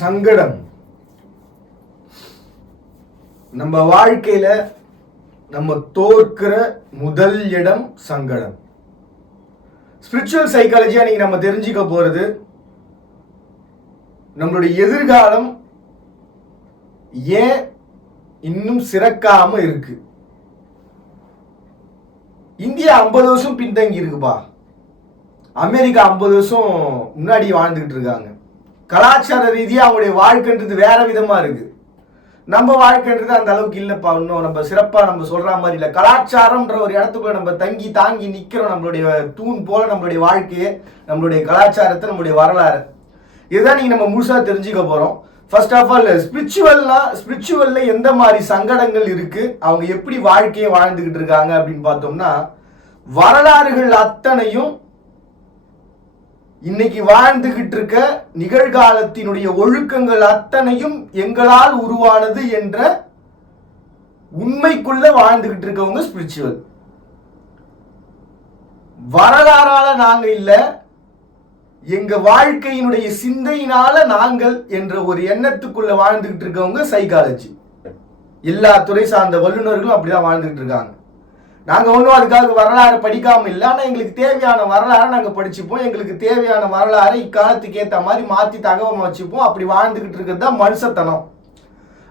சங்கடம் நம்ம வாழ்க்கையில நம்ம தோற்கிற முதல் இடம் சங்கடம். ஸ்பிரிச்சுவல் சைக்காலஜியா நீங்க நம்ம தெரிஞ்சுக்க போறது நம்மளுடைய எதிர்காலம் ஏன் இன்னும் சிறக்காம இருக்கு. இந்தியா 50 வருஷம் பின்தங்கி இருக்குப்பா. அமெரிக்கா 50 வருஷம் முன்னாடி வாழ்ந்துகிட்டு இருக்காங்க. கலாச்சார ரீதியா அவங்களுடைய வாழ்க்கைன்றது வேற விதமா இருக்கு. நம்ம வாழ்க்கைன்றது அந்த அளவுக்கு இல்லப்பா. இன்னும் நம்ம சிறப்பா நம்ம சொல்ற மாதிரி இல்லை. கலாச்சாரம்ன்ற ஒரு இடத்துக்குள்ள நம்ம தாங்கி நிக்கிறோம். நம்மளுடைய தூண் போல நம்மளுடைய வாழ்க்கையை, நம்மளுடைய கலாச்சாரத்தை, நம்மளுடைய வரலாறு, இதுதான் நீங்க நம்ம முழுசா தெரிஞ்சுக்க போறோம். ஃபர்ஸ்ட் ஆஃப் ஆல் ஸ்பிரிச்சுவல்ல எந்த மாதிரி சங்கடங்கள் இருக்கு, அவங்க எப்படி வாழ்க்கையை வாழ்ந்துகிட்டு இருக்காங்க அப்படின்னு பார்த்தோம்னா, வரலாறுகள் அத்தனையும் இன்னைக்கு வாழ்ந்துகிட்டு இருக்க நிகழ்காலத்தினுடைய ஒழுக்கங்கள் அத்தனையும் எங்களால் உருவானது என்ற உண்மைக்குள்ள வாழ்ந்துகிட்டு இருக்கவங்க ஸ்பிரிச்சுவல். வரலாறால நாங்க இல்ல, எங்க வாழ்க்கையினுடைய சிந்தையினால நாங்கள் என்ற ஒரு எண்ணத்துக்குள்ள வாழ்ந்துகிட்டு இருக்கவங்க சைக்காலஜி. எல்லா துறை சார்ந்த வல்லுநர்களும் அப்படிதான் வாழ்ந்துகிட்டு இருக்காங்க. நாங்க ஒன்றும் அதுக்காக வரலாறு படிக்காம இல்லை, ஆனால் எங்களுக்கு தேவையான வரலாறை நாங்கள் படிச்சுப்போம். எங்களுக்கு தேவையான வரலாறை இக்காலத்துக்கு ஏற்ற மாதிரி மாற்றி தகவல் வச்சுப்போம். அப்படி வாழ்ந்துகிட்டு இருக்கிறது தான் மனுஷத்தனம்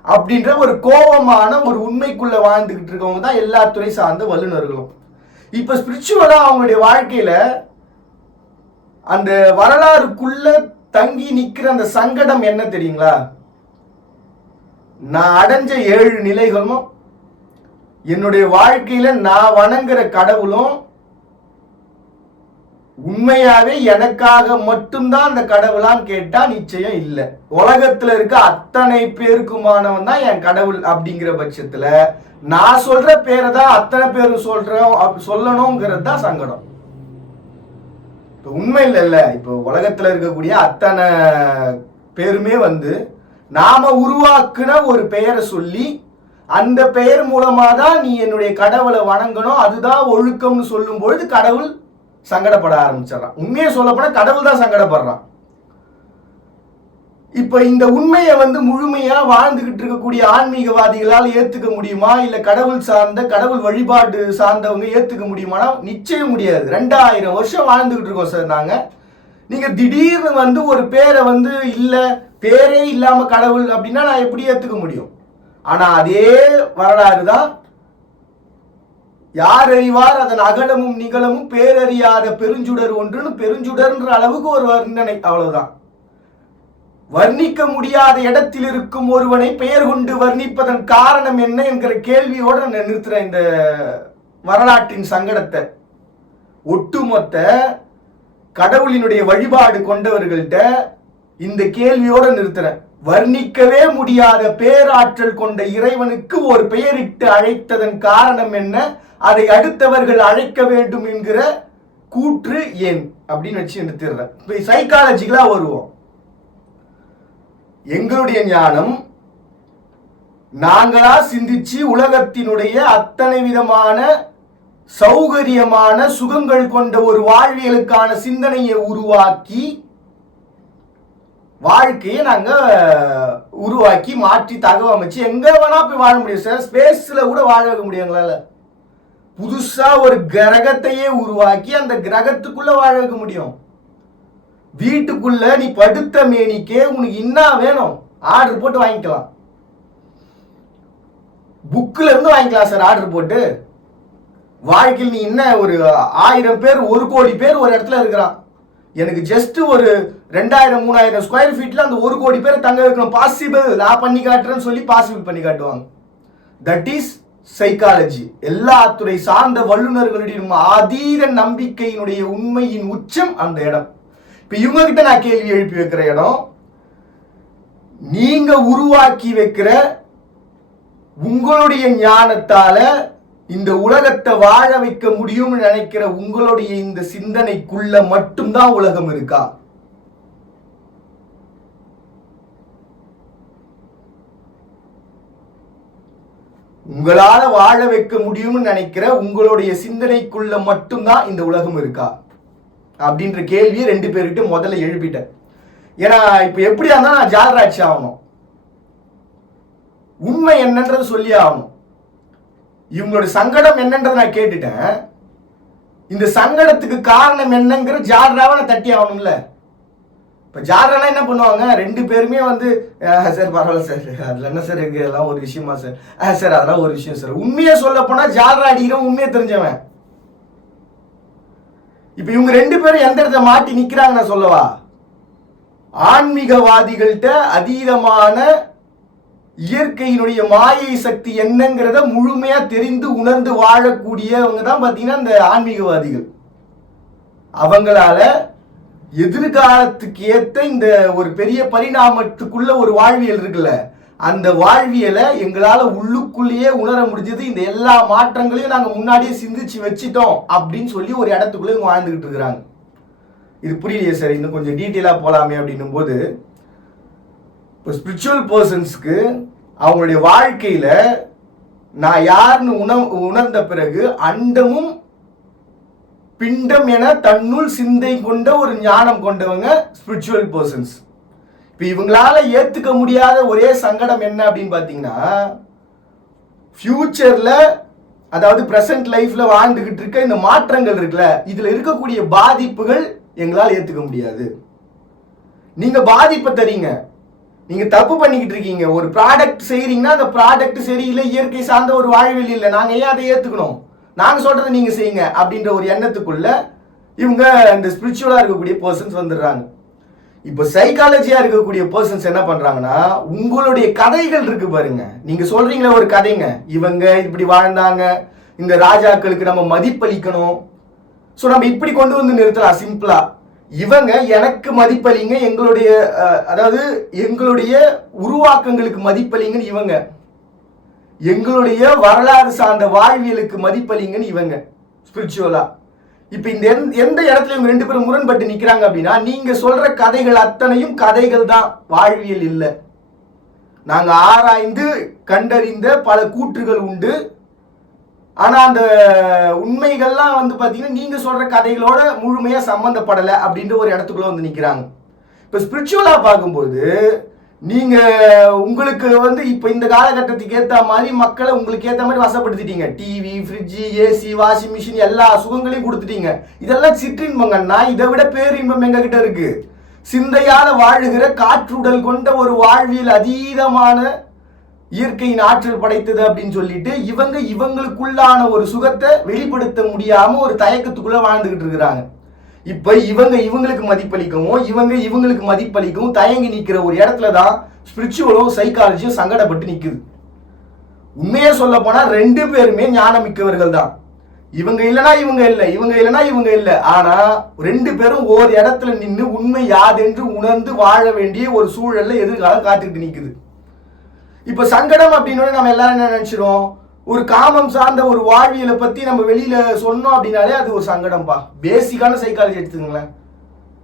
அப்படின்ற ஒரு கோபமான ஒரு உண்மைக்குள்ள வாழ்ந்துகிட்டு இருக்கவங்க தான் எல்லா துறை சார்ந்த வல்லுநர்களும். இப்ப ஸ்பிரிச்சுவலா அவங்களுடைய வாழ்க்கையில அந்த வரலாறுக்குள்ள தங்கி நிக்கிற அந்த சங்கடம் என்ன தெரியுங்களா? நான் அடைஞ்ச 7 நிலைகளும், என்னுடைய வாழ்க்கையில நான் வணங்குற கடவுளும் உண்மையாவே எனக்காக மட்டும்தான் அந்த கடவுளான்னு கேட்டா நிச்சயம் இல்லை. உலகத்துல இருக்க அத்தனை பேருக்குமானவன் தான் என் கடவுள் அப்படிங்கிற பட்சத்துல நான் சொல்ற பேரை தான் அத்தனை பேரும் சொல்லணுங்கிறது தான் சங்கடம். உண்மை இல்ல. இப்போ உலகத்துல இருக்கக்கூடிய அத்தனை பேருமே நாம உருவாக்குன ஒரு பெயரை சொல்லி, அந்த பெயர் மூலமா தான் நீ என்னுடைய கடவுளை வணங்கணும், அதுதான் ஒழுக்கம்னு சொல்லும் பொழுது கடவுள் சங்கடப்பட ஆரம்பிச்சிடறான். உண்மையை சொல்லப்போனா கடவுள் தான் சங்கடப்படுறான். இப்ப இந்த உண்மையை முழுமையா வாழ்ந்துகிட்டு இருக்கக்கூடிய ஆன்மீகவாதிகளால் ஏத்துக்க முடியுமா, இல்ல கடவுள் வழிபாடு சார்ந்தவங்க ஏத்துக்க முடியுமானா நிச்சயம் முடியாது. 2000 வருஷம் வாழ்ந்துகிட்டு இருக்கோம் சார் நாங்க. நீங்க திடீர்னு ஒரு பேரை இல்ல பேரே இல்லாம கடவுள் அப்படின்னா நான் எப்படி ஏத்துக்க முடியும்? ஆனா அதே வரலாறு தான் யார் அறிவார் அதன் அகலமும் நிகழமும் பேரறியாத பெருஞ்சுடர் ஒன்றுன்னு பெருஞ்சுடர்ன்ற அளவுக்கு ஒரு வர்ணனை, அவ்வளவுதான். வர்ணிக்க முடியாத இடத்தில் இருக்கும் ஒருவனை பெயர் கொண்டு வர்ணிப்பதன் காரணம் என்ன என்கிற கேள்வியோட நான் நிறுத்துறேன் இந்த வரலாற்றின் சங்கடத்தை. ஒட்டுமொத்த கடவுளினுடைய வழிபாடு கொண்டவர்கள்ட்ட இந்த கேள்வியோட நிறுத்துறேன். வர்ணிக்கவே முடியாத பேராற்றல் கொண்ட இறைவனுக்கு ஒரு பெயரிட்டு அழைத்ததன் காரணம் என்ன, அதை அடுத்தவர்கள் அழைக்க வேண்டும் என்கிற கூற்று ஏன் அப்படின்னு வச்சு நிறுத்திடுறேன். இப்ப சைக்காலஜிக்கலா வருவோம். எங்களுடைய ஞானம் நாங்களா சிந்திச்சு உலகத்தினுடைய அத்தனை விதமான சௌகரியமான சுகங்கள் கொண்ட ஒரு வாழ்வியலுக்கான சிந்தனையை உருவாக்கி வாழ்க்கையை நாங்க உருவாக்கி மாற்றி தகவமைச்சு எங்க வேணா போய் வாழ முடியும் சார். ஸ்பேஸ்ல கூட வாழ வைக்க முடியும் எங்களால. புதுசா ஒரு கிரகத்தையே உருவாக்கி அந்த கிரகத்துக்குள்ள வாழ வைக்க முடியும். வீட்டுக்குள்ள நீ படுத்த மேனிக்கே உனக்கு என்ன வேணும் ஆர்டர் போட்டு வாங்கிக்கலாம். புக்ல இருந்து வாங்கிக்கலாம் சார் ஆர்டர் போட்டு. வாழ்க்கையில் நீ என்ன ஒரு 1000 பேர் 1 கோடி பேர் ஒரு இடத்துல இருக்கிறான், எனக்கு ஜஸ்ட் ஒரு 2000-3000 ஸ்கொயர் ஃபீட்ல அந்த 1 கோடி பேரை தங்க வைக்கணும், பாசிபிள் நான் பண்ணி காட்டுறேன்னு சொல்லி பாசிபிள் பண்ணி காட்டுவாங்க. That is psychology. எல்லா துறை சார்ந்த வல்லுநர்களுடைய அதீத நம்பிக்கையினுடைய உண்மையின் உச்சம் அந்த இடம். இப்ப இவங்க கிட்ட நான் கேள்வி எழுப்பி வைக்கிற இடம், நீங்க உருவாக்கி வைக்கிற உங்களுடைய ஞானத்தால இந்த உலகத்தை வாழ வைக்க முடியும்னு நினைக்கிற உங்களுடைய இந்த சிந்தனைக்குள்ள மட்டும்தான் உலகம் இருக்கா? உங்களால வாழ வைக்க முடியும்னு நினைக்கிற உங்களுடைய சிந்தனைக்குள்ள மட்டும்தான் இந்த உலகம் இருக்கா அப்படின்ற கேள்வியை 2 பேர்கிட்ட முதல்ல எழுப்பிட்டேன். ஏன்னா இப்ப எப்படியா இருந்தா நான் ஜாலராட்சி ஆகணும், உண்மை என்னன்றது சொல்லி ஆகணும். இவங்களோட சங்கடம் என்னன்றதை நான் கேட்டுட்டேன். இந்த சங்கடத்துக்கு காரணம் என்னங்கிற ஜாலராவை நான் தட்டி ஆகணும்ல. இப்போ ஜாலரானா என்ன பண்ணுவாங்க, ரெண்டு பேருமே வந்து சார் பரவாயில்ல சார், அதில் என்ன சார் இருக்கு, அதெல்லாம் ஒரு விஷயமா சார், சார் அதெல்லாம் ஒரு விஷயம் சார். உண்மையை சொல்ல போனா ஜாலரா அடிக்கிறவன் உண்மையை தெரிஞ்சவன். இப்போ இவங்க ரெண்டு பேரும் எந்த இடத்துல மாட்டி நிற்கிறாங்க நான் சொல்லவா, ஆன்மீகவாதிகள்கிட்ட அதீதமான இயற்கையினுடைய மாயை சக்தி என்னங்கிறத முழுமையா தெரிந்து உணர்ந்து வாழக்கூடியவங்க தான் பார்த்தீங்கன்னா இந்த ஆன்மீகவாதிகள். அவங்களால எதிர்காலத்துக்கு ஏற்ற இந்த ஒரு பெரிய பரிணாமத்துக்குள்ள ஒரு வாழ்வியல் இருக்குல்ல, அந்த வாழ்வியலை எங்களால உள்ளுக்குள்ளேயே உணர முடிஞ்சது. இந்த எல்லா மாற்றங்களையும் நாங்க முன்னாடியே சிந்திச்சு வச்சிட்டோம் அப்படின்னு சொல்லி ஒரு இடத்துக்குள்ள இவங்க வாழ்ந்துகிட்டு இருக்கிறாங்க. இது புரியலையே சார், இன்னும் கொஞ்சம் டீட்டெயிலா போலாமே அப்படின்னும் போது, இப்போ ஸ்பிரிச்சுவல் பர்சன்ஸ்க்கு அவங்களுடைய வாழ்க்கையில நான் யாருன்னு உணர்ந்த பிறகு அண்டமும் பிண்டம் என தன்னுள் சிந்தை கொண்ட ஒரு ஞானம் கொண்டவங்க ஸ்பிரிச்சுவல் பர்சன்ஸ். இப்போ இவங்களால ஏத்துக்க முடியாத ஒரே சங்கடம் என்ன அப்படின்னு பார்த்தீங்கன்னா, ஃபியூச்சர்ல அதாவது பிரசன்ட் லைஃப்ல வாழ்ந்துகிட்டு இருக்க இந்த மாற்றங்கள் இருக்குல்ல, இதுல இருக்கக்கூடிய பாதிப்புகள் எங்களால் ஏத்துக்க முடியாது. நீங்க பாதிப்பை தரீங்க, நீங்க தப்பு பண்ணிக்கிட்டு இருக்கீங்க. ஒரு ப்ராடக்ட் செய்யறீங்கன்னா அந்த ப்ராடக்ட் சரியில்லை, இயற்கை சார்ந்த ஒரு வாழ்வில் இல்லை, நாங்க ஏன் அதை ஏத்துக்கணும், நாங்க சொல்றதை நீங்க செய்யுங்க அப்படின்ற ஒரு எண்ணத்துக்குள்ள இவங்க இந்த ஸ்பிரிச்சுவலா இருக்கக்கூடிய பர்சன்ஸ் வந்துடுறாங்க. இப்போ சைக்காலஜியா இருக்கக்கூடிய பர்சன்ஸ் என்ன பண்றாங்கன்னா, உங்களுடைய கதைகள் இருக்கு பாருங்க, நீங்க சொல்றீங்களா ஒரு கதைங்க, இவங்க இப்படி வாழ்ந்தாங்க, இந்த ராஜாக்களுக்கு நம்ம மதிப்பளிக்கணும், ஸோ நம்ம இப்படி கொண்டு வந்து நிறுத்தலாம் சிம்பிளா. இவங்க எனக்கு மதிப்பளிங்க, எங்களுடைய அதாவது எங்களுடைய உருவாக்கங்களுக்கு மதிப்பளிங்கன்னு இவங்க, எங்களுடைய வரலாறு சார்ந்த வாழ்வியலுக்கு மதிப்பளிங்கன்னு இவங்க ஸ்பிரிச்சுவலா. இப்ப இந்த எந்த இடத்துல இவங்க ரெண்டு பேரும் முரண்பட்டு நிக்கிறாங்க அப்படின்னா, நீங்க சொல்ற கதைகள் அத்தனையும் கதைகள் தான், வாழ்வியல் இல்லை. நாங்க ஆராய்ந்து கண்டறிந்த பல கூற்றுகள் உண்டு, ஆனா அந்த உண்மைகள்லாம் வந்து பாத்தீங்கன்னா நீங்க சொல்ற கதைகளோட முழுமையா சம்பந்தப்படலை அப்படின்ற ஒரு இடத்துக்குள்ள வந்து நிக்கிறாங்க. இப்ப ஸ்பிரிச்சுவலா பார்க்கும்போது நீங்க உங்களுக்கு வந்து இப்ப இந்த காலகட்டத்துக்கு ஏத்த மாதிரி மக்களை உங்களுக்கு ஏத்த மாதிரி வசப்படுத்திட்டீங்க. TV, fridge, AC, washing machine எல்லா சுகங்களையும் கொடுத்துட்டீங்க. இதெல்லாம் சிற்றின்பங்கன்னா இதை விட பேரின்பம் எங்க கிட்ட இருக்கு. சிந்தையால வாழுகிற காற்றுடல் கொண்ட ஒரு வாழ்வியல் அதீதமான இயற்கையின் ஆற்றல் படைத்தது அப்படின்னு சொல்லிட்டு இவங்களுக்குள்ளான ஒரு சுகத்தை வெளிப்படுத்த முடியாம ஒரு தயக்கத்துக்குள்ள வாழ்ந்துகிட்டு இருக்கிறாங்க. இப்ப இவங்களுக்கு மதிப்பளிக்கவும் இவங்களுக்கு மதிப்பளிக்கவும் தயங்கி நிக்கிற ஒரு இடத்துல தான் ஸ்பிரிச்சுவலும் சைக்காலஜியும் சங்கடப்பட்டு நிக்குது. உண்மையே சொல்ல போனா ரெண்டு பேருமே ஞானம் மிக்கவர்கள் தான். இவங்க இல்லைன்னா இவங்க இல்லை, இவங்க இல்லைன்னா இவங்க இல்லை. ஆனா ரெண்டு பேரும் ஒரு இடத்துல நின்று உண்மை யாதென்று உணர்ந்து வாழ வேண்டிய ஒரு சூழல்ல எதிர்காலம் காத்துக்கிட்டு நிக்குது. இப்ப சங்கடம் அப்படின்னு நம்ம எல்லாரும் என்ன நினைச்சிடும், ஒரு காமம் சார்ந்த ஒரு வாழ்வியலை பத்தி நம்ம வெளியில சொன்னோம் அப்படின்னாலே அது ஒரு சங்கடம்பா. பேசிக்கான சைக்காலஜி எடுத்துக்கங்களேன்.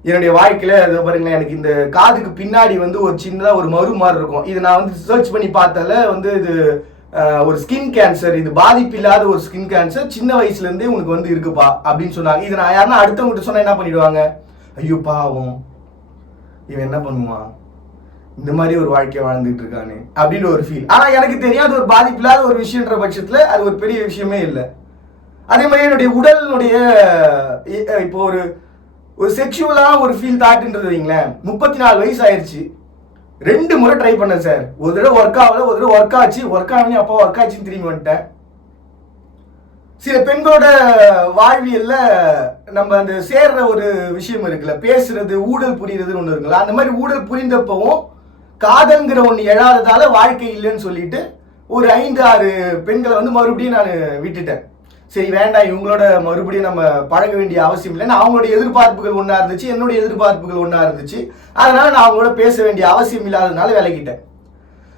என்னுடைய வாழ்க்கையில அது பாருங்களேன், எனக்கு இந்த காதுக்கு பின்னாடி வந்து ஒரு சின்னதா ஒரு மறு மாதிரி இருக்கும். இது நான் வந்து சர்ச் பண்ணி பார்த்தால வந்து இது ஒரு ஸ்கின் கேன்சர், இது பாதிப்பு இல்லாத ஒரு ஸ்கின் கேன்சர், சின்ன வயசுல இருந்தே உனக்கு வந்து இருக்குப்பா அப்படின்னு சொன்னாங்க. இது நான் யாருன்னா அடுத்தவங்கிட்ட சொன்னா என்ன பண்ணிடுவாங்க, ஐயோ பாவம் இவன் என்ன பண்ணுவான், இந்த மாதிரி ஒரு வாழ்க்கையை வாழ்ந்துட்டு இருக்கானே அப்படின்னு ஒரு ஃபீல். ஆனா எனக்கு தெரியும் அது ஒரு பாதிப்பு இல்லாத ஒரு விஷயன்ற பட்சத்துல அது ஒரு பெரிய விஷயமே இல்லை. அதே மாதிரி என்னுடைய உடலினுடைய இப்போ ஒரு செக்ஷுவலான ஒரு ஃபீல் தாட்டுன்றது வைங்களேன், 34 வயசு ஆயிடுச்சு, 2 முறை ட்ரை பண்ணேன் சார். ஒரு தடவை ஒர்க் ஆகல, ஒரு தடவை ஒர்க் ஆச்சு, ஒர்க் ஆனே அப்பா ஒர்க் ஆச்சுன்னு திரும்பி வந்துட்டேன். சில பெண்களோட வாழ்வியல்ல நம்ம அந்த சேர்ற ஒரு விஷயம் இருக்குல்ல, பேசுறது ஊடல் புரியுறதுன்னு ஒண்ணு இருக்குல்ல, அந்த மாதிரி ஊடல் புரிந்தப்பவும் காதல்ங்கிற ஒண்ணு எழாததால வாழ்க்கை இல்லைன்னு சொல்லிட்டு ஒரு 5-6 பெண்களை வந்து மறுபடியும் நான் விட்டுட்டேன். சரி வேண்டாம், இவங்களோட மறுபடியும் நம்ம பழக வேண்டிய அவசியம் இல்லைன்னு அவங்களுடைய எதிர்பார்ப்புகள் ஒன்றா இருந்துச்சு, என்னுடைய எதிர்பார்ப்புகள் ஒன்றா இருந்துச்சு. அதனால நான் அவங்களோட பேச வேண்டிய அவசியம் இல்லாததுனால விலகிட்டேன்.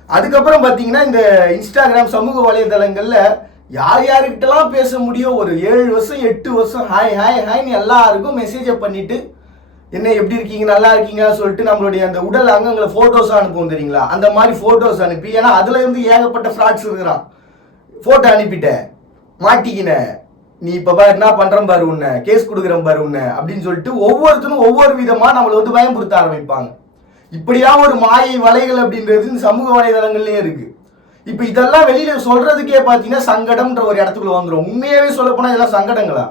அதுக்கப்புறம் பார்த்தீங்கன்னா இந்த இன்ஸ்டாகிராம் சமூக வலைதளங்கள்ல யார் யாருக்கிட்டலாம் பேச முடியும், ஒரு 7 வருஷம் 8 வருஷம் ஹாய் ஹாய் ஹாய்னு எல்லாருக்கும் மெசேஜை பண்ணிட்டு என்ன எப்படி இருக்கீங்க நல்லா இருக்கீங்கன்னு சொல்லிட்டு நம்மளுடைய அந்த உடல் அங்கங்களை போட்டோஸ் அனுப்புவோம் தெரியுங்களா, அந்த மாதிரி போட்டோஸ் அனுப்பி, ஏன்னா அதுல இருந்து ஏகப்பட்ட ஃப்ராட்ஸ் இருக்கிறான். போட்டோ அனுப்பிட்டேன், மாட்டிக்கின, நீ இப்ப பாரு என்ன பண்றேன் பாரு, உன்னை கேஸ் கொடுக்குறேன் பாரு உன்னை அப்படின்னு சொல்லிட்டு ஒவ்வொருத்தரும் ஒவ்வொரு விதமா நம்மளை வந்து பயம்படுத்த ஆரம்பிப்பாங்க. இப்படியா ஒரு மாயை வலைகள் அப்படின்றது இந்த சமூக வலைதளங்கள்லயே இருக்கு. இப்ப இதெல்லாம் வெளியில சொல்றதுக்கே பாத்தீங்கன்னா சங்கடம்ன்ற ஒரு இடத்துக்குள்ள வந்துடும். உண்மையாவே சொல்ல போனா இதெல்லாம் சங்கடங்களா?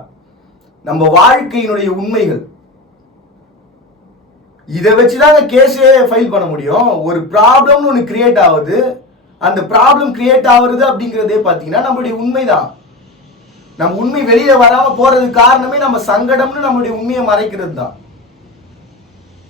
நம்ம வாழ்க்கையினுடைய உண்மைகள். இதை வச்சுதாங்க கேஸே ஃபைல் பண்ண முடியும். ஒரு ப்ராப்ளம்னு ஒன்று கிரியேட் ஆகுது. அந்த ப்ராப்ளம் கிரியேட் ஆகுறது அப்படிங்கிறதே பார்த்தீங்கன்னா நம்மளுடைய உண்மைதான். நம்ம உண்மை வெளியில வராம போறதுக்கு காரணமே நம்ம சங்கடம்னு நம்மளுடைய உண்மையை மறைக்கிறது தான்.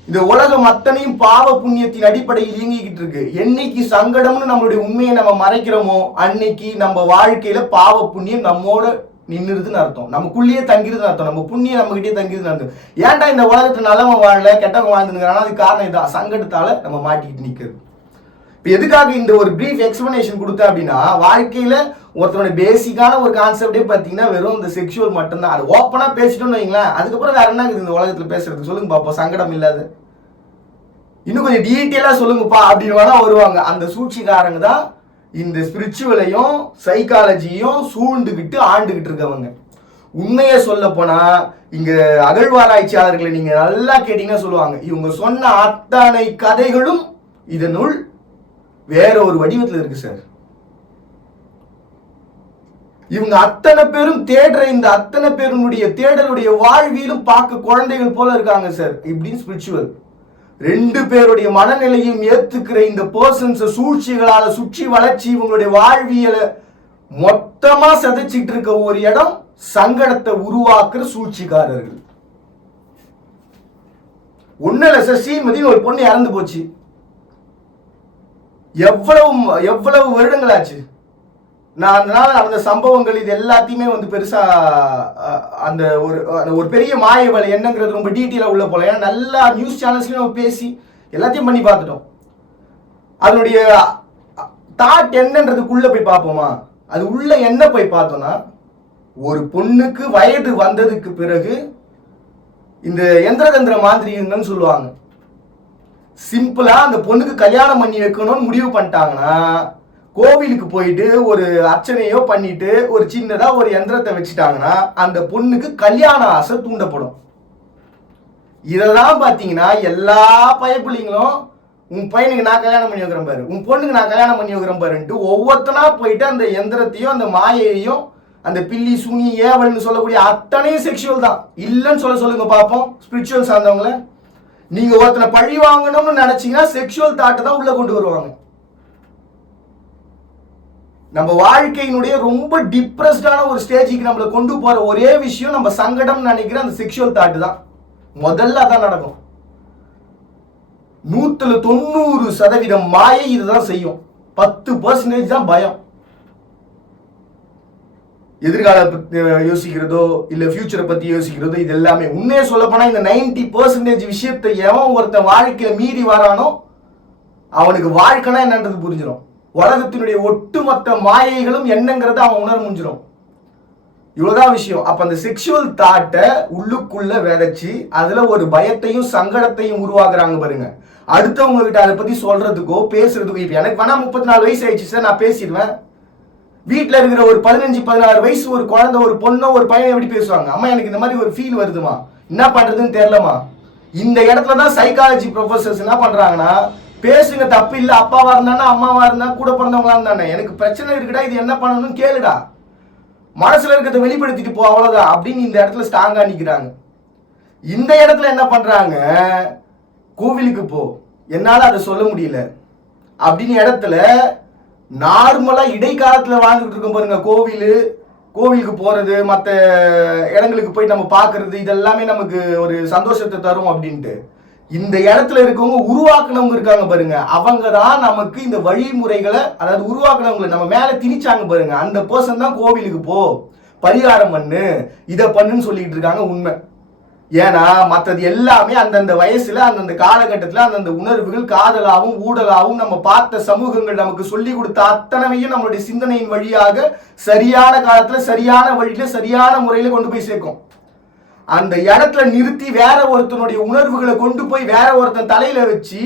இந்த உலகம் அத்தனையும் பாவ புண்ணியத்தின் அடிப்படையில் இயங்கிக்கிட்டு இருக்கு. என்னைக்கு சங்கடம்னு நம்மளுடைய உண்மையை நம்ம மறைக்கிறோமோ அன்னைக்கு நம்ம வாழ்க்கையில பாவ புண்ணியம் நம்மோட நின்றுதுன்னு அர்த்தம். நமக்குள்ளேயே தங்கிருதுன்னு அர்த்தம். நம்ம புண்ணியம் நம்ம கிட்டே தங்கிருதுன்னு அர்த்தம். ஏன்டா இந்த உலகத்துல நல்லவன் வாழல கெட்டவன் வாழ்ந்துருக்கானா? அது காரணம் இதான், சங்கடத்தால நம்ம மாட்டிக்கிட்டு நிற்கிறது. இப்போ எதுக்காக இந்த ஒரு பிரீஃப் எக்ஸ்பிளனேஷன் கொடுத்தேன் அப்படின்னா, வாழ்க்கையில ஒருத்தரோட பேசிக்கான ஒரு கான்செப்டே பார்த்தீங்கன்னா வெறும் இந்த செக்ஷுவல் மட்டும்தான். அது ஓப்பனா பேசிட்டோம்னு வைங்களேன், அதுக்கப்புறம் வேற என்ன இந்த உலகத்துல பேசுறது சொல்லுங்க பாப்போம். சங்கடம் இல்லாத இன்னும் கொஞ்சம் டீட்டெயிலா சொல்லுங்கப்பா அப்படின்னு வேணா வருவாங்க. அந்த சூழ்ச்சிக்காரங்க தான் இந்த ஸ்பிரிச்சுவலையும் சைக்காலஜியும் சூழ்ந்துகிட்டு ஆண்டுகிட்டு இருக்கவங்க. உண்மையை சொல்ல போனா இங்க அகழ்வாராய்ச்சியாளர்களை நீங்க நல்லா கேட்டீங்கன்னா சொல்லுவாங்க, இவங்க சொன்ன அத்தனை கதைகளும் இதனுள் வேற ஒரு வடிவத்தில் இருக்கு சார். இவங்க அத்தனை பேரும் தேடுற இந்த அத்தனை பேருடைய தேடலுடைய வாழ்வியலும் பார்க்க குழந்தைகள் போல இருக்காங்க சார். இப்படின்னு ஸ்பிரிச்சுவல் ரெண்டு பேருடைய மனநிலையும் ஏத்துக்கிற இந்த பர்சன்ஸ் சூழ்ச்சிகளால சுற்றி வளர்ச்சி இவங்களுடைய வாழ்வியலை மொத்தமா சதைச்சிட்டு இருக்க ஒரு இடம் சங்கடத்தை உருவாக்குற சூழ்ச்சிக்காரர்கள். ஒண்ணுல சார், ஸ்ரீமதினு ஒரு பொண்ணு இறந்து போச்சு. எவ்வளவு வருடங்கள் ஆச்சு. நான் அதனால நடந்த சம்பவங்கள் இது எல்லாத்தையுமே வந்து பெருசா அந்த ஒரு பெரிய மாய வலை என்னங்கிறது ரொம்ப டீட்டெயிலா உள்ள போல. ஏன்னா நல்லா நியூஸ் சேனல்ஸ்லயும் நம்ம பேசி எல்லாத்தையும் பண்ணி பார்த்துட்டோம். அதனுடைய தாட் என்னன்றதுக்குள்ள போய் பார்ப்போமா? அது உள்ள என்ன போய் பார்த்தோம்னா, ஒரு பொண்ணுக்கு வயது வந்ததுக்கு பிறகு இந்த எந்திரதந்திர மாந்திரிகங்கள்னு சொல்லுவாங்க. சிம்பிளா அந்த பொண்ணுக்கு கல்யாணம் பண்ணி வைக்கணும்னு முடிவு பண்ணிட்டாங்கன்னா, கோவிலுக்கு போயிட்டு ஒரு அர்ச்சனையோ பண்ணிட்டு ஒரு சின்னதா ஒரு யந்திரத்தை வச்சுட்டாங்கன்னா அந்த பொண்ணுக்கு கல்யாண ஆசை தூண்டப்படும். இதெல்லாம் பாத்தீங்கன்னா எல்லா பயப்பிள்ளைங்களும் உன் பையனுக்கு நான் கல்யாணம் பண்ணி வைக்கிறேன் பாரு, உன் பொண்ணுக்கு நான் கல்யாணம் பண்ணி வைக்கிறேன் பாருன்ட்டு ஒவ்வொருத்தனா போயிட்டு அந்த யந்திரத்தையும் அந்த மாயையையும் அந்த பில்லி சுனி ஏவல்னு சொல்லக்கூடிய அத்தனையும் செக்ஷுவல் தான். இல்லைன்னு சொல்லுங்க பார்ப்போம். ஸ்பிரிச்சுவல் சார்ந்தவங்கள நீங்க ஒருத்தனை பழி வாங்கணும்னு நினைச்சீங்கன்னா செக்ஷுவல் தாட்டை தான் உள்ள கொண்டு வருவாங்க. நம்ம வாழ்க்கையினுடைய ரொம்ப டிப்ரெஸ்டான ஒரு ஸ்டேஜுக்கு நம்மளை கொண்டு போற ஒரே விஷயம் நம்ம சங்கடம் நினைக்கிற அந்த செக்ஷுவல் தாட் தான். முதல்ல அதான் நடக்கும். 190% மாயை இதுதான் செய்யும். 10% தான் பயம். எதிர்கால யோசிக்கிறதோ இல்ல ஃபியூச்சரை பத்தி யோசிக்கிறதோ இது எல்லாமே. உண்மையை சொல்ல போனா இந்த 90% விஷயத்தை எவன் ஒருத்தன் வாழ்க்கையில மீறி வரானோ அவனுக்கு வாழ்க்கைனா என்னன்றது புரிஞ்சிடும். உலகத்தினுடைய ஒட்டுமொத்த மாயைகளும் என்னங்கிறத அவன் உணர முடிஞ்சிடும். இவ்வளவுதான் விஷயம். அப்ப அந்த செக்ஷுவல் தாட்டை உள்ளுக்குள்ள விதைச்சு அதுல ஒரு பயத்தையும் சங்கடத்தையும் உருவாக்குறாங்க பாருங்க. அடுத்தவங்க கிட்ட அதை பத்தி சொல்றதுக்கோ பேசுறதுக்கோ, இப்ப எனக்கு வேணா 34 வயசு ஆயிடுச்சு சார், நான் பேசிடுவேன். வீட்டுல இருக்கிற ஒரு 15-16 வயசு ஒரு குழந்தை ஒரு பொண்ணோ ஒரு பையன் எப்படி பேசுவாங்க? அம்மா எனக்கு இந்த மாதிரி ஒரு ஃபீல் வருதுமா, என்ன பண்றதுன்னு தெரியலமா. இந்த இடத்துலதான் சைக்காலஜி ப்ரொஃபசர்ஸ் என்ன பண்றாங்கன்னா, பேசுங்க தப்பு இல்லை, அப்பாவா இருந்தானே அம்மாவா இருந்தா கூட பிறந்தவங்களா இருந்தானே, எனக்கு பிரச்சனை இருக்குடா, இது என்ன பண்ணணும்னு கேளுடா, மனசுல இருக்கிறத வெளிப்படுத்திட்டு போ, அவ்வளவுதான் அப்படின்னு இந்த இடத்துல ஸ்ட்ராங்கா நிக்கிறாங்க. இந்த இடத்துல என்ன பண்றாங்க, கோவிலுக்கு போ, என்னால அதை சொல்ல முடியல அப்படின்னு இடத்துல நார்மலா இடைக்காலத்துல வாழ்ந்துட்டு இருக்கோம் பாருங்க. கோவிலுக்கு போறது, மற்ற இடங்களுக்கு போய் நம்ம பாக்குறது, இதெல்லாமே நமக்கு ஒரு சந்தோஷத்தை தரும் அப்படின்ட்டு இந்த இடத்துல இருக்கவங்க உருவாக்குனவங்க இருக்காங்க பாருங்க. அவங்க தான் நமக்கு இந்த வழிமுறைகளை, அதாவது உருவாக்குனவங்களை நம்ம மேல திணிச்சாங்க பாருங்க. அந்த பர்சன் தான் கோவிலுக்கு போ, பரிகாரம் பண்ணு, இதை பண்ணுன்னு சொல்லிட்டு இருக்காங்க. உண்மை. ஏன்னா மற்றது எல்லாமே அந்தந்த வயசுல அந்தந்த காலகட்டத்தில் அந்தந்த உணர்வுகள் காதலாகவும் ஊடலாகவும் நம்ம பார்த்த சமூகங்கள் நமக்கு சொல்லி கொடுத்த அத்தனையும் நம்மளுடைய சிந்தனையின் வழியாக சரியான காலத்துல சரியான வழியில சரியான முறையில கொண்டு போய் சேர்க்கும். அந்த இடத்துல நிறுத்தி வேற ஒருத்தனுடைய உணர்வுகளை கொண்டு போய் வேற ஒருத்தன் தலையில வச்சு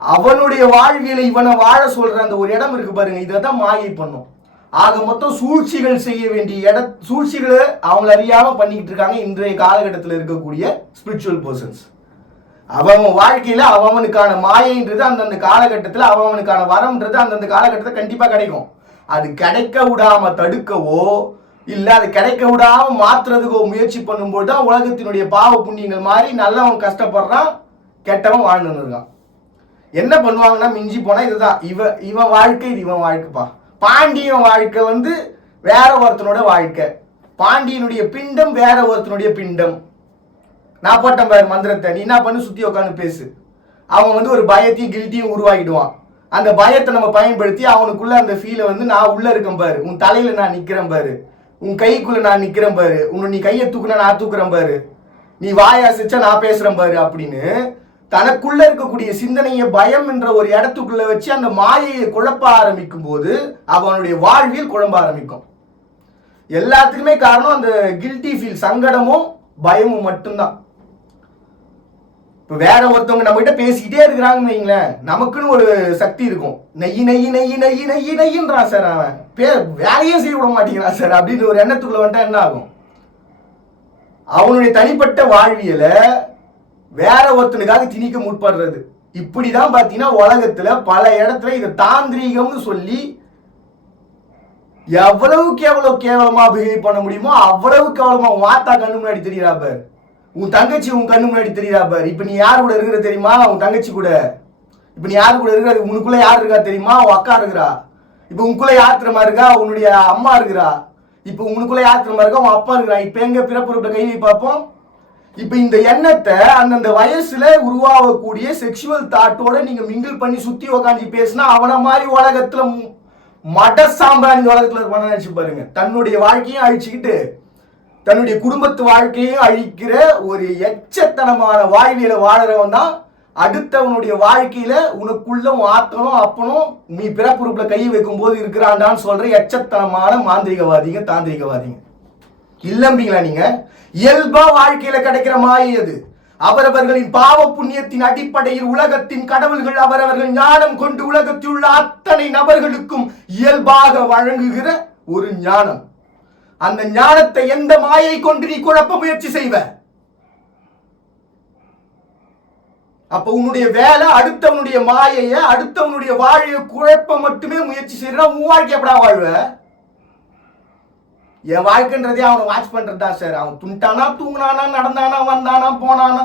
அவனுடைய வாழ்வியலை இவனை வாழ சொல்ற அந்த ஒரு இடம் இருக்கு பாருங்க. இதைதான் மாயை பண்ணும். ஆக மொத்தம் சூழ்ச்சிகள் செய்ய வேண்டிய சூழ்ச்சிகளை அவங்க அறியாம பண்ணிக்கிட்டு இருக்காங்க இன்றைய காலகட்டத்தில் இருக்கக்கூடிய ஸ்பிரிச்சுவல் பர்சன்ஸ். அவன் வாழ்க்கையில அவனுக்கான மாயைன்றது அந்தந்த காலகட்டத்தில் அவனுக்கான வரம்ன்றது அந்தந்த காலகட்டத்தில் கண்டிப்பா கிடைக்கும். அது கிடைக்க விடாம தடுக்கவோ இல்ல அது கிடைக்க விடாம மாத்துறதுக்கோ முயற்சி பண்ணும்போது தான் உலகத்தினுடைய பாவ புண்ணியங்கள் மாதிரி நல்லவன் கஷ்டப்படுறான், கெட்டவன் வாழ்ந்துன்னு இருக்கான். என்ன பண்ணுவாங்கன்னா மிஞ்சி போனா இதுதான் இவன் வாழ்க்கை, இது இவன் வாழ்க்கைப்பா. பாண்டியன் வாழ்க்கை வந்து வேற ஒருத்தனோட வாழ்க்கை, பாண்டியனுடைய பிண்டம் வேற ஒருத்தனுடைய பிண்டம். நான் போட்டேன் பாரு மந்திரத்தை, நீ என்ன பண்ணு சுத்தி உட்காந்து பேசு. அவன் வந்து ஒரு பயத்தையும் கில்ட்டியும் உருவாக்கிடுவான். அந்த பயத்தை நம்ம பயன்படுத்தி அவனுக்குள்ள அந்த ஃபீலை வந்து நான் உள்ள இருக்கேன் பாரு, உன் தலையில நான் நிக்கிறேன் பாரு, உன் கைக்குள்ள நான் நிக்கிறேன் பாரு, உன்னை நீ கையை தூக்குனா நான் தூக்குறேன் பாரு, நீ வாயாசிச்சா நான் பேசுறேன் பாரு அப்படின்னு தனக்குள்ள இருக்கக்கூடிய சிந்தனையை பயம் என்ற ஒரு இடத்துக்குள்ள வச்சு அந்த மாயையை குழப்ப ஆரம்பிக்கும் போது அவனுடைய வாழ்வியல் குழம்ப ஆரம்பிக்கும். எல்லாத்துக்குமே காரணம் அந்த கில்ட்டி ஃபீல், சங்கடமும் பயமும் மட்டும்தான். இப்போ வேற ஒருத்தவங்க நம்ம கிட்ட பேசிக்கிட்டே இருக்கிறாங்கன்னு வைங்களேன், நமக்குன்னு ஒரு சக்தி இருக்கும். நெய் நெய் நெய் நெய் நெய் நெய்யின்றான் சார், அவன் வேலையே செய்ய விட மாட்டேங்கிறான் சார் அப்படின்ற ஒரு எண்ணத்துக்குள்ள வந்துட்டா என்ன ஆகும்? அவனுடைய தனிப்பட்ட வாழ்வியலை வேற ஒருத்தனுக்காக திணிக்க முற்படுறது. இப்படிதான் பாத்தீங்கன்னா உலகத்துல பல இடத்துல இதை தாந்திரீகம்னு சொல்லி எவ்வளவுக்கு எவ்வளவு கேவலமா பிஹேவ் பண்ண முடியுமோ அவ்வளவு கேவலமா. வாத்தா கண்ணு முன்னாடி தெரியுறா பார், உன் தங்கச்சி உன் கண்ணு முன்னாடி தெரியுறா பார். இப்ப நீ யாரு கூட இருக்கிற தெரியுமா? உன் தங்கச்சி கூட. இப்ப நீ யாரு கூட இருக்கிற, உனக்குள்ள யார் இருக்கா தெரியுமா? உன் அக்கா இருக்கிறா. இப்ப உனக்குள்ள யார் திறமா இருக்கா? உன்னுடைய அம்மா இருக்கிறா. இப்ப உனக்குள்ள யார் திறமா இருக்கா? உன் அப்பா இருக்கிறா. இப்ப எங்க பிறப்புறுப்புல கை வை பார்ப்போம். இப்ப இந்த எண்ணத்தை அந்தந்த வயசுல உருவாகக்கூடிய செக்ஷுவல் தாட்டோட நீங்க மிங்கிள் பண்ணி சுத்தி உக்காந்து பேசினா அவன மாதிரி உலகத்துல மட சாம்பிராணி உலகத்துல இருப்பான நினைச்சு பாருங்க. தன்னுடைய வாழ்க்கையும் அழிச்சுக்கிட்டு தன்னுடைய குடும்பத்து வாழ்க்கையும் அழிக்கிற ஒரு எச்சத்தனமான வாழ்வியலை வாழறவன் தான் அடுத்தவனுடைய வாழ்க்கையில உனக்குள்ள ஆத்தனும் அப்பனும் நீ பிறப்புறுப்புல கை வைக்கும் போது இருக்கிறான்டான்னு சொல்ற எச்சத்தனமான மாந்திரிகவாதிங்க, தாந்திரிகவாதிங்க. இல்லம்பீங்களா நீங்க? இயல்பா வாழ்க்கையில கிடைக்கிற மாயை அது. அவரவர்களின் பாவ புண்ணியத்தின் அடிப்படையில் உலகத்தின் கடவுள்கள் அவரவர்கள் ஞானம் கொண்டு உலகத்தில் உள்ள அத்தனை நபர்களுக்கும் இயல்பாக வழங்குகிற ஒரு ஞானம். அந்த ஞானத்தை எந்த மாயை கொண்டு நீ குழப்ப முயற்சி செய்வ? அப்ப உன்னுடைய வேலை அடுத்தவனுடைய மாயைய, அடுத்தவனுடைய வாழைய குழப்ப மட்டுமே முயற்சி செய்யறா. உன் வாழ்க்கை எப்படா வாழ்வ? என் வாழ்க்கைன்றதே அவனை வாட்ச் பண்றதா சார். அவன் துண்டானா, தூங்கினானா, நடந்தானா, வந்தானா, போனானா,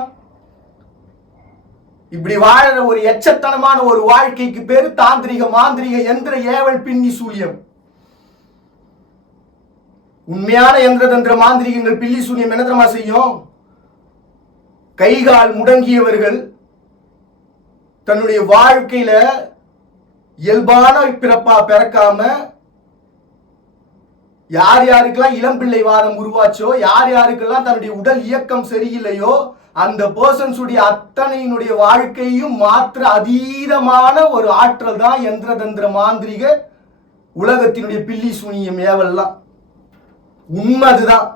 இப்படி வாழற ஒரு எச்சத்தனமான ஒரு வாழ்க்கைக்கு பேரு தாந்திரிக, மாந்திரிக, எந்திர, ஏவல், பின்னி, சூழியம். உண்மையான எந்திர தந்திர மாந்திரிகங்கள் பில்லி சூழியம் என்ன தெரியுமா செய்யும்? கைகால் முடங்கியவர்கள் தன்னுடைய வாழ்க்கையில இயல்பான பிறப்பா பிறக்காம யார் யாருக்கெல்லாம் இளம்பிள்ளை வாதம் உருவாச்சோ, யார் யாருக்கெல்லாம் தன்னுடைய உடல் இயக்கம் சரியில்லையோ அந்த பர்சன்ஸ் உடைய அத்தனையினுடைய வாழ்க்கையும் மாற்ற அதீதமான ஒரு ஆற்றல் தான் எந்திர தந்திர மாந்திரிக உலகத்தினுடைய பில்லி சூனியம் ஏவல்லாம். உண்மை அதுதான்.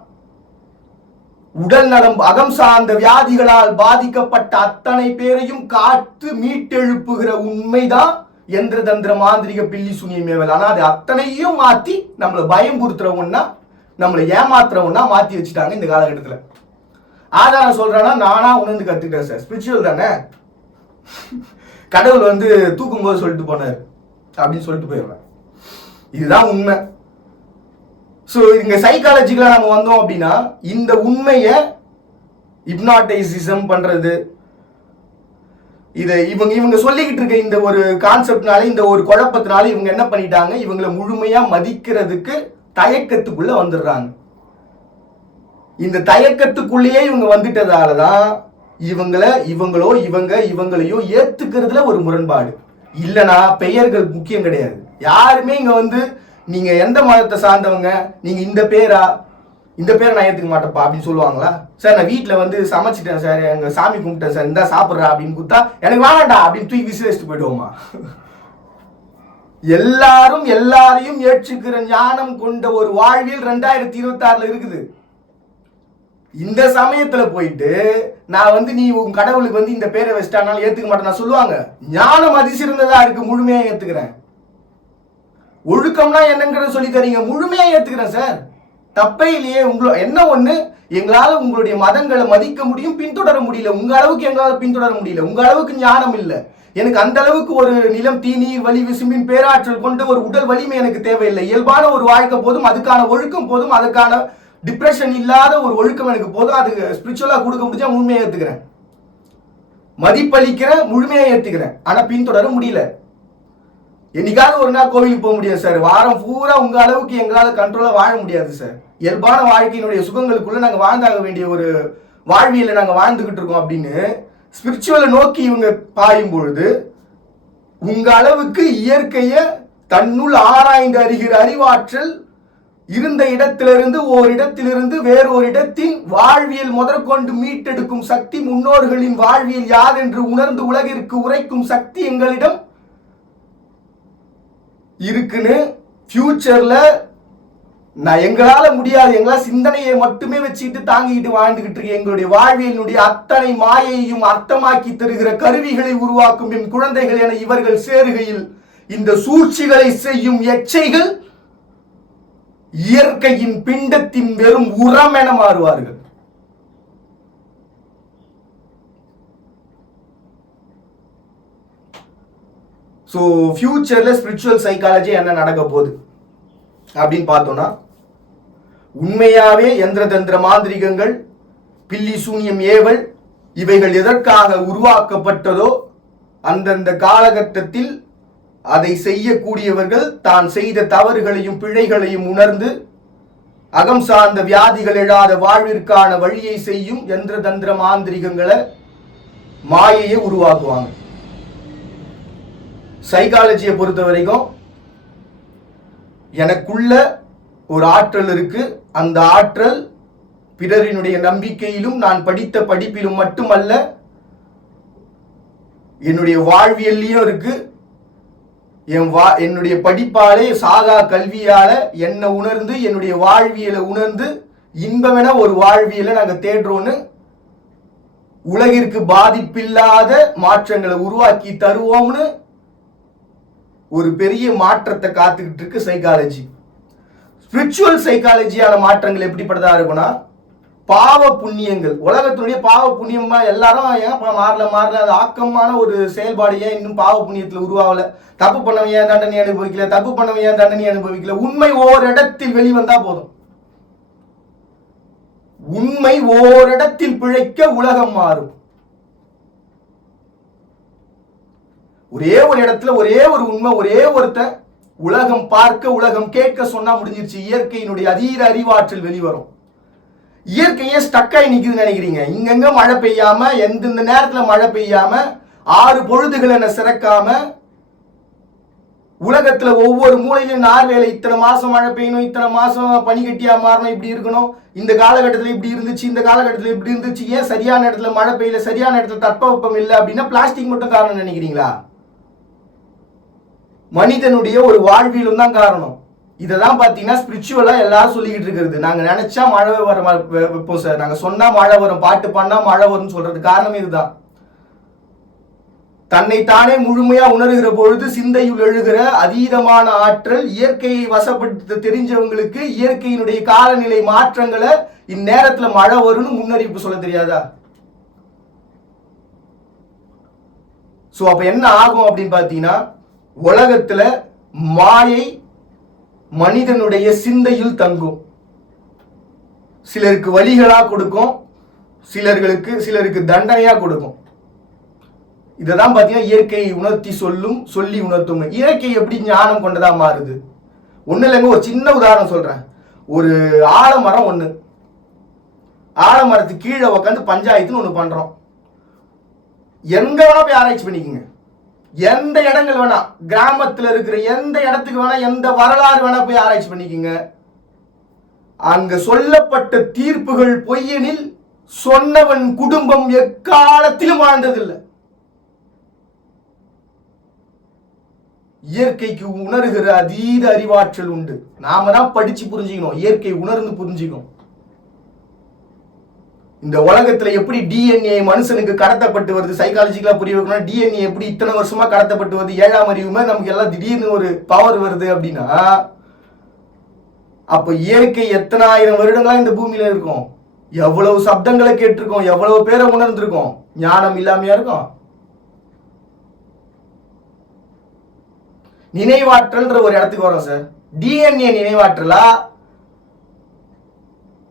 உடல் நலம் அகம் சார்ந்த வியாதிகளால் பாதிக்கப்பட்ட அத்தனை பேரையும் காத்து மீட்டெழுப்புகிற உண்மைதான் எந்திர தந்திர மாந்திரிக பில்லி சூனியம் ஏவல். ஆனா அது அத்தனையும் மாத்தி நம்மளை பயம் கொடுத்துறவன்னா, நம்மளை ஏமாத்துறவன்னா மாத்தி வச்சுட்டாங்க இந்த காலகட்டத்தில். ஆதாரம் சொல்றானா நானா உணர்ந்து கத்துக்கிட்டேன் சார். ஸ்பிரிச்சுவல் தானே, கடவுள் வந்து தூக்கும் போது சொல்லிட்டு போனார் அப்படின்னு சொல்லிட்டு போயிடுறேன். இதுதான் உண்மை. ஸோ இங்க சைக்காலஜிக்கலா நம்ம வந்தோம் அப்படின்னா இந்த உண்மையை ஹிப்னாட்டிசிசம் பண்றது, இதை இவங்க சொல்லிக்கிட்டு இருக்க இந்த ஒரு கான்செப்ட்னால, இந்த ஒரு குழப்பத்தினால இவங்க என்ன பண்ணிட்டாங்க, இவங்களை முழுமையா மதிக்கிறதுக்கு தயக்கத்துக்குள்ள வந்துடுறாங்க. இந்த தயக்கத்துக்குள்ளேயே இவங்க வந்துட்டதாலதான் இவங்களையோ ஏத்துக்கிறதுல ஒரு முரண்பாடு. இல்லைன்னா பெயர்கள் முக்கியம் கிடையாது. யாருமே இங்க வந்து நீங்க எந்த மதத்தை சார்ந்தவங்க, நீங்க இந்த பேரை நான் ஏத்துக்க மாட்டேப்பா அப்படின்னு சொல்லுவாங்களா? சார் நான் வீட்டில் வந்து சமைச்சிட்டேன் சார், எங்க சாமி கும்பிட்டேன் சார், இந்த சாப்பிட்றா அப்படின்னு கொடுத்தா எனக்கு வேணாண்டா அப்படின்னு தூக்கி விசிலிச்சுட்டு போயிடுவோமா? எல்லாரையும் ஏற்றுக்கிற ஞானம் கொண்ட ஒரு வாழ்வியல் 2026 இருக்குது. இந்த சமயத்துல போயிட்டு நான் வந்து நீ உன் கடவுளுக்கு வந்து இந்த பேரை வச்சிட்டானாலும் ஏத்துக்க மாட்டேன் சொல்லுவாங்க. ஞானம் அதிசிறந்ததா இருக்கு, முழுமையா ஏத்துக்கிறேன். ஒழுக்கம்னா என்னங்கிறத சொல்லி தரீங்க, முழுமையா ஏத்துக்கிறேன் சார். தப்பே இல்லையே. என்ன ஒண்ணு, எங்களால உங்களுடைய மதங்களை மதிக்க முடியும், பின்தொடர முடியல. உங்க அளவுக்கு எங்களால பின்தொடர முடியல. உங்க அளவுக்கு ஞானம் இல்லை. எனக்கு அந்த அளவுக்கு ஒரு நிலம், தீ, நீர், வலி, விசும்பின் பேராற்றல் கொண்டு ஒரு உடல் வலிமை எனக்கு தேவையில்லை. இயல்பான ஒரு வாழ்க்கை போதும், அதுக்கான ஒழுக்கம் போதும், அதுக்கான டிப்ரெஷன் இல்லாத ஒரு ஒழுக்கம் எனக்கு போதும். அது ஸ்பிரிச்சுவலா கொடுக்க முடிஞ்சா முழுமையை ஏத்துக்கிறேன், மதிப்பளிக்கிறேன், முழுமையை ஏத்துக்கிறேன். ஆனா பின்தொடர முடியல. என்னைக்காவது ஒரு நாள் கோவிலுக்கு போக முடியாது சார். வாரம் பூரா உங்க அளவுக்கு எங்களால கண்ட்ரோலா வாழ முடியாது சார். இயல்பான வாழ்க்கையினுடைய சுகங்களுக்குள்ள நாங்க வாழ்ந்தாக வேண்டிய ஒரு வாழ்வியலை நாங்க வாழ்ந்துகிட்டு இருக்கோம் அப்படின்னு ஸ்பிரிச்சுவலை நோக்கி இவங்க பாயும் பொழுது, உங்க அளவுக்கு இயற்கைய தன்னுள் ஆராய்ந்து அறிகிற அறிவாற்றல் இருந்த இடத்திலிருந்து ஓரிடத்திலிருந்து வேறொரு இடத்தின் வாழ்வியல் முதற்கொண்டு மீட்டெடுக்கும் சக்தி, முன்னோர்களின் வாழ்வியல் யார் என்று உணர்ந்து உலகிற்கு உரைக்கும் சக்தி எங்களிடம் இருக்குன்னு ஃபியூச்சர்ல நான் எங்களால முடியாது, எங்களால் சிந்தனையை மட்டுமே வச்சுட்டு தாங்கிட்டு வாழ்ந்துகிட்டு இருக்கேன். எங்களுடைய வாழ்வியலினுடைய அத்தனை மாயையும் அர்த்தமாக்கி தருகிற கருவிகளை உருவாக்கும் என் குழந்தைகள் என இவர்கள் சேருகையில் இந்த சூழ்ச்சிகளை செய்யும் எச்சைகள் இயற்கையின் பிண்டத்தின் வெறும் உரம் என மாறுவார்கள். ஸோ ஃபியூச்சர்ல ஸ்பிரிச்சுவல் சைக்காலஜி என்ன நடக்க போகுது அப்படின்னு பார்த்தோம்னா, உண்மையாவே யந்திர தந்திர மாந்திரிகங்கள், பில்லி சூனியம், ஏவல் இவைகள் எதற்காக உருவாக்கப்பட்டதோ அந்தந்த காலகட்டத்தில் அதை செய்யக்கூடியவர்கள் தான் செய்த தவறுகளையும் பிழைகளையும் உணர்ந்து அகம் சார்ந்த வியாதிகள் எழாத வாழ்விற்கான வழியை செய்யும் யந்திர தந்திர மாந்திரிகங்களை, மாயையை உருவாக்குவாங்க. சைக்காலஜியை பொறுத்த வரைக்கும் எனக்குள்ள ஒரு ஆற்றல் இருக்கு. அந்த ஆற்றல் பிறரினுடைய நம்பிக்கையிலும் நான் படித்த படிப்பிலும் மட்டுமல்ல, என்னுடைய வாழ்வியல்லையும் இருக்கு. என்னுடைய படிப்பாலே, சாகா கல்வியால என்ன உணர்ந்து, என்னுடைய வாழ்வியலை உணர்ந்து இன்பமென ஒரு வாழ்வியலை நாங்க தேடுறோன்னு உலகிற்கு பாதிப்பில்லாத மாற்றங்களை உருவாக்கி தருவோம்னு ஒரு பெரிய மாற்றத்தை காத்துக்கிட்டு இருக்கு சைக்காலஜி. ஸ்பிரிச்சுவல் சைக்காலஜியான மாற்றங்கள் எப்படிப்பட்டதா இருக்கும்னா, பாவ புண்ணியங்கள், உலகத்தினுடைய பாவ புண்ணியமா எல்லாரும் ஏன் மாறல அது ஆக்கமான ஒரு செயல்பாடு ஏன் இன்னும் பாவ புண்ணியத்தில் உருவாகல, தப்பு பண்ணவன் ஏன் தண்டனை அனுபவிக்கல, தப்பு பண்ணவன் ஏன் தண்டனை அனுபவிக்கல. உண்மை ஓரிடத்தில் வெளிவந்தா போதும். உண்மை ஓரிடத்தில் பிழைக்க உலகம் மாறும். ஒரே ஒரு இடத்துல ஒரே ஒரு உண்மை, ஒரே ஒருத்த உலகம் பார்க்க, உலகம் கேட்க சொன்னா முடிஞ்சிருச்சு. இயற்கையினுடைய அதீத அறிவாற்றல் வெளிவரும். இயற்கையே ஸ்டக்காய் நிக்குதுன்னு நினைக்கிறீங்க? இங்கங்க மழை பெய்யாம, எந்தெந்த நேரத்துல மழை பெய்யாம, 6 பொழுதுகள் என சிறக்காம, உலகத்துல ஒவ்வொரு மூலையிலும் நார்வேல இத்தனை மாசம் மழை பெய்யணும், இத்தனை மாசம் பனிக்கட்டியா மாறணும், இப்படி இருக்கணும், இந்த காலகட்டத்தில் இப்படி இருந்துச்சு, இந்த காலகட்டத்தில் இப்படி இருந்துச்சு, ஏன் சரியான இடத்துல மழை பெய்யல, சரியான இடத்துல தட்பவெப்பம் இல்லை அப்படின்னா பிளாஸ்டிக் மட்டும் காரணம் நினைக்கிறீங்களா? மனிதனுடைய ஒரு வாழ்வியலும் தான் காரணம். இததான் பாத்தீங்கன்னா ஸ்பிரிச்சுவலா எல்லாரும் சொல்லிக்கிட்டு இருக்கிறது. நாங்க நினைச்சா மழை வர வைப்போம் சார், நாங்க சொன்னா மழை வரும், பாட்டு பண்ணா மழை வரும்னு சொல்றது காரணம் இதுதான். தன்னைத்தானே முழுமையா உணர்கிற பொழுது சிந்தையுள் எழுகிற அதீதமான ஆற்றல், இயற்கையை வசப்படுத்த தெரிஞ்சவங்களுக்கு இயற்கையினுடைய காலநிலை மாற்றங்களை இந்நேரத்துல மழை வரும்னு முன்னறிவிப்பு சொல்ல தெரியாதா? சோ அப்ப என்ன ஆகும் அப்படின்னு பாத்தீங்கன்னா, உலகத்துல மாயை மனிதனுடைய சிந்தையில் தங்கும். சிலருக்கு வழிகளா கொடுக்கும், சிலருக்கு தண்டனையா கொடுக்கும். இததான் பாத்தீங்கன்னா இயற்கையை உணர்த்தி சொல்லி உணர்த்தும். இயற்கை எப்படி ஞானம் கொண்டதா மாறுது? ஒண்ணு இல்லைங்க, ஒரு சின்ன உதாரணம் சொல்றேன். ஒரு ஆலமரம் ஒண்ணு, ஆலமரத்துக்கு கீழே உட்காந்து பஞ்சாயத்துன்னு ஒண்ணு பண்றோம். எங்க வேணா போய் ஆராய்ச்சி பண்ணிக்கோங்க, எந்த இடங்கள் வேணா, கிராமத்துல இருக்கிற எந்த இடத்துக்கு வேணா, எந்த வரலாறு வேணா போய் ஆராய்ச்சி பண்ணிக்கோங்க. அங்க சொல்லப்பட்ட தீர்ப்புகள் பொய்யெனில் சொன்னவன் குடும்பம் எக்காலத்திலும் வாழ்ந்ததில்லை. இயற்கைக்கு உணர்கிற அதீத அறிவாற்றல் உண்டு. நாம தான் படிச்சு புரிஞ்சுக்கணும், இயற்கை உணர்ந்து புரிஞ்சுக்கணும். இந்த உலகத்துல எப்படி டிஎன்ஏ மனுஷனுக்கு கடத்தப்பட்டு வருது, சைக்காலஜிக்கலா புரிய வைக்கணும். டிஎன்ஏ எப்படி இத்தனை வருஷமா கடத்தப்பட்டு வருது, 7ஆம் அறிவுமே நமக்கு எல்லாம் திடீர்னு ஒரு பவர் வருது அப்படின்னா, அப்ப இயற்கை எத்தனை ஆயிரம் வருடங்களா இந்த பூமியில இருக்கும், எவ்வளவு சப்தங்களை கேட்டிருக்கோம், எவ்வளவு பேரை உணர்ந்திருக்கோம், ஞானம் இல்லாமையா இருக்கும்? நினைவாற்றல்ன்ற ஒரு இடத்துக்கு வரும் சார். டிஎன்ஏ நினைவாற்றலா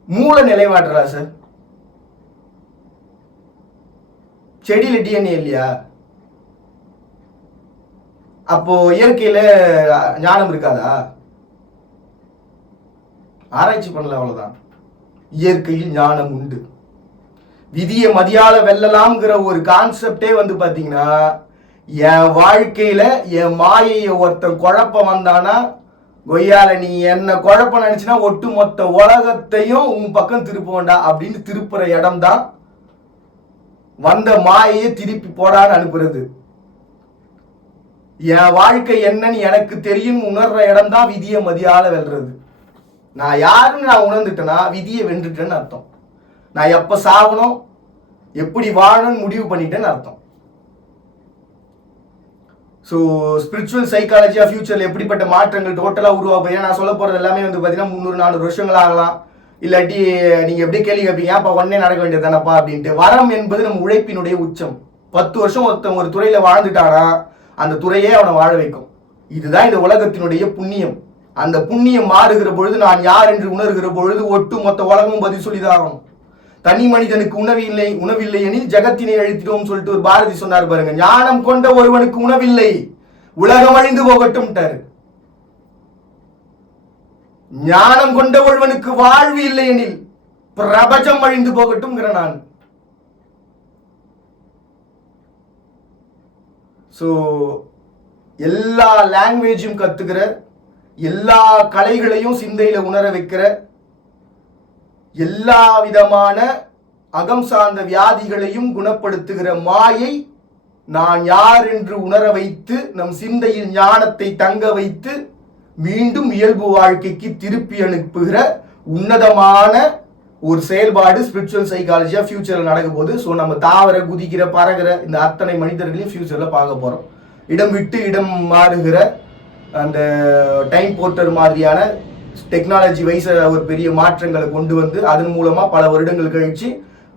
மூல நினைவாற்றலா சார்? செடியில டிஎன்ஏ இல்லையா? அப்போ இயற்கையில ஞானம் இருக்காதா? ஆராய்ச்சி பண்ணல, அவ்வளவுதான். இயற்கையில் ஞானம் உண்டு. விதியை மதியால வெல்லலாம்ங்கிற ஒரு கான்செப்டே வந்து பாத்தீங்கன்னா, என் வாழ்க்கையில என் மாயையை ஒருத்தன் குழப்ப வந்தானா, கொய்யால நீ என்ன குழப்ப நினைச்சுன்னா ஒட்டு மொத்த உலகத்தையும் உன் பக்கம் திருப்புவேண்டா அப்படின்னு திருப்புற இடம் தான் வந்த மாயையை திருப்பி போடான்னு அனுப்புறது. என் வாழ்க்கை என்னன்னு எனக்கு தெரியும் உணர்ற இடம் தான் விதியை மதியால வெல்றது. நான் யாருன்னு நான் உணர்ந்துட்டேன்னா விதியை வென்றுட்டேன்னு அர்த்தம். நான் எப்ப சாகணும், எப்படி வாழணும்னு முடிவு பண்ணிட்டேன்னு அர்த்தம். ஸோ ஸ்பிரிச்சுவல் சைக்காலஜியா ஃபியூச்சர்ல எப்படிப்பட்ட மாற்றங்கள் டோட்டலா உருவாகும்? ஏன்னா நான் சொல்ல போறது எல்லாமே வந்து பார்த்தீங்கன்னா 300-400 வருஷங்கள் ஆகலாம். இல்லாட்டி நீங்க எப்படி கேள்வி கேட்பீங்க, அப்ப உடனே நடக்க வேண்டியது தானப்பா அப்படின்ட்டு. வரம் என்பது நம்ம உழைப்பினுடைய உச்சம். 10 வருஷம் ஒருத்தன் ஒரு துறையில வாழ்ந்துட்டானா அந்த துறையே அவனை வாழ வைக்கும். இதுதான் இந்த உலகத்தினுடைய புண்ணியம். அந்த புண்ணியம் மாறுகிற பொழுது, நான் யார் என்று உணர்கிற பொழுது ஒட்டு மொத்த உலகமும் பதில் சொல்லிதான். தனி மனிதனுக்கு உணவில்லை எனில் ஜகத்தினை அழித்திடும் சொல்லிட்டு ஒரு பாரதி சொன்னார் பாருங்க. ஞானம் கொண்ட ஒருவனுக்கு உணவில்லை, உலகம் அழிந்து போகட்டும். ஞானம் கொண்ட ஒருவனுக்கு வாழ்வு இல்லை எனில் பிரபஞ்சம் அழிந்து போகட்டும். நான் சோ எல்லா லாங்குவேஜும் கத்துக்கிற, எல்லா கலைகளையும் சிந்தையில உணர வைக்கிற, எல்லா விதமான அகம் சார்ந்த வியாதிகளையும் குணப்படுத்துகிற மாயை நான் யார் என்று உணர வைத்து நம் சிந்தையில் ஞானத்தை தங்க வைத்து மீண்டும் இயல்பு வாழ்க்கைக்கு திருப்பி அனுப்புகிற உன்னதமான ஒரு செயல்பாடு ஸ்பிரிச்சுவல் சைக்காலஜியா ஃபியூச்சர்ல நடக்கும் போது. ஸோ நம்ம தாவர குதிக்கிற பறகிற இந்த அத்தனை மனிதர்களையும் ஃபியூச்சர்ல பார்க்க போறோம். இடம் விட்டு இடம் மாறுகிற அந்த டைம் போர்ட்டர் மாதிரியான டெக்னாலஜி வைஸ் ஒரு பெரிய மாற்றங்களை கொண்டு வந்து அதன் மூலமா பல வருடங்கள் கழிச்சு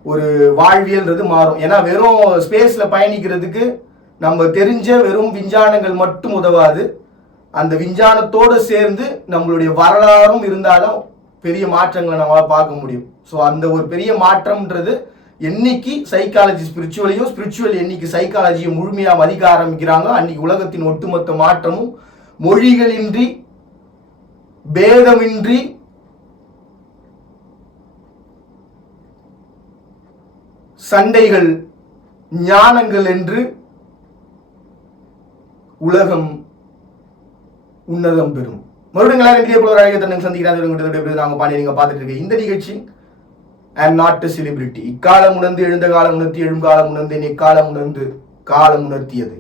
ஒரு வாழ்வியல்ன்றது மாறும். ஏன்னா வெறும் ஸ்பேஸ்ல பயணிக்கிறதுக்கு நம்ம தெரிஞ்ச வெறும் விஞ்ஞானங்கள் மட்டும் உதவாது. அந்த விஞ்ஞானத்தோடு சேர்ந்து நம்மளுடைய வரலாறும் இருந்தாலும் பெரிய மாற்றங்களை நம்மளால பார்க்க முடியும். ஸோ அந்த ஒரு பெரிய மாற்றம்ன்றது என்னைக்கு சைக்காலஜி ஸ்பிரிச்சுவலையும், ஸ்பிரிச்சுவல் என்னைக்கு சைக்காலஜியை முழுமையா மதிக்க ஆரம்பிக்கிறாங்க, அன்னைக்கு உலகத்தின் ஒட்டுமொத்த மாற்றமும் மொழிகளின்றி பேதமின்றி சண்டைகள் ஞானங்கள் என்று உலகம் உன்னதம் பெறும். மறுபடியும் சந்திக்கிறாங்க. நாங்க பாடி நீங்க பார்த்துட்டு இருக்க இந்த நிகழ்ச்சி அண்ட் நாட் செலிபிரிட்டி. இக்காலம் உணர்ந்து எழுந்த காலம் உணர்த்தி எழும் காலம் உணர்ந்தேன், எக்காலம் உணர்ந்து காலம் உணர்த்தியது.